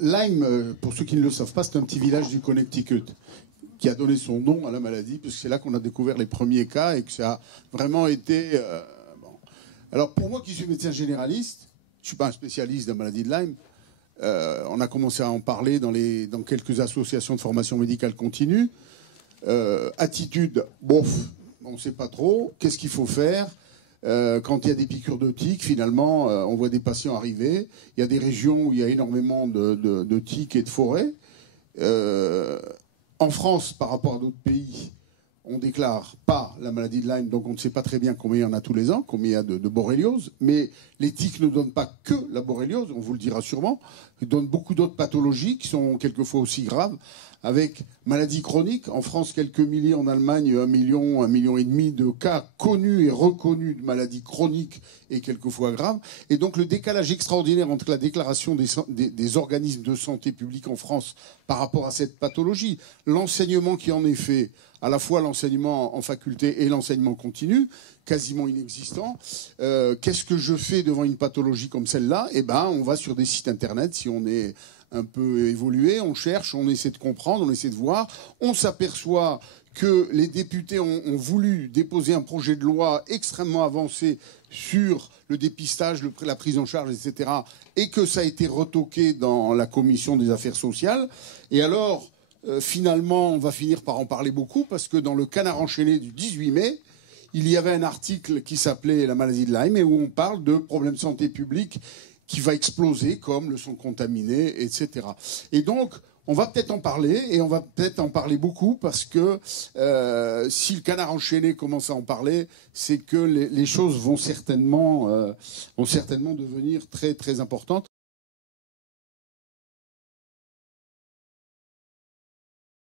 Lyme, pour ceux qui ne le savent pas, c'est un petit village du Connecticut qui a donné son nom à la maladie, puisque c'est là qu'on a découvert les premiers cas et que ça a vraiment été... bon. Alors pour moi qui suis médecin généraliste, je ne suis pas un spécialiste de la maladie de Lyme, on a commencé à en parler dans quelques associations de formation médicale continue. Attitude, bof, on ne sait pas trop. Qu'est-ce qu'il faut faire quand il y a des piqûres de tiques? Finalement, on voit des patients arriver. Il y a des régions où il y a énormément de tiques et de forêts. En France, par rapport à d'autres pays, on déclare pas la maladie de Lyme, donc on ne sait pas très bien combien il y en a tous les ans, combien il y a de borréliose. Mais les tiques ne donnent pas que la borréliose, on vous le dira sûrement. Ils donnent beaucoup d'autres pathologies qui sont quelquefois aussi graves, avec maladie chronique. En France, quelques milliers, en Allemagne, 1 million et demi de cas connus et reconnus de maladies chroniques et quelquefois graves. Et donc le décalage extraordinaire entre la déclaration des organismes de santé publique en France par rapport à cette pathologie, l'enseignement qui en est fait, à la fois l'enseignement en faculté et l'enseignement continu, quasiment inexistant. Qu'est-ce que je fais devant une pathologie comme celle-là? Eh ben, on va sur des sites internet, si on est un peu évolué, on cherche, on essaie de comprendre, on essaie de voir. On s'aperçoit que les députés ont voulu déposer un projet de loi extrêmement avancé sur le dépistage, la prise en charge, etc. et que ça a été retoqué dans la commission des affaires sociales. Et alors, finalement, on va finir par en parler beaucoup parce que dans le Canard enchaîné du 18 mai, il y avait un article qui s'appelait La maladie de Lyme et où on parle de problèmes de santé publique qui va exploser comme le sang contaminé, etc. Et donc, on va peut-être en parler, et on va peut-être en parler beaucoup, parce que si le Canard enchaîné commence à en parler, c'est que les choses vont certainement devenir très, très importantes.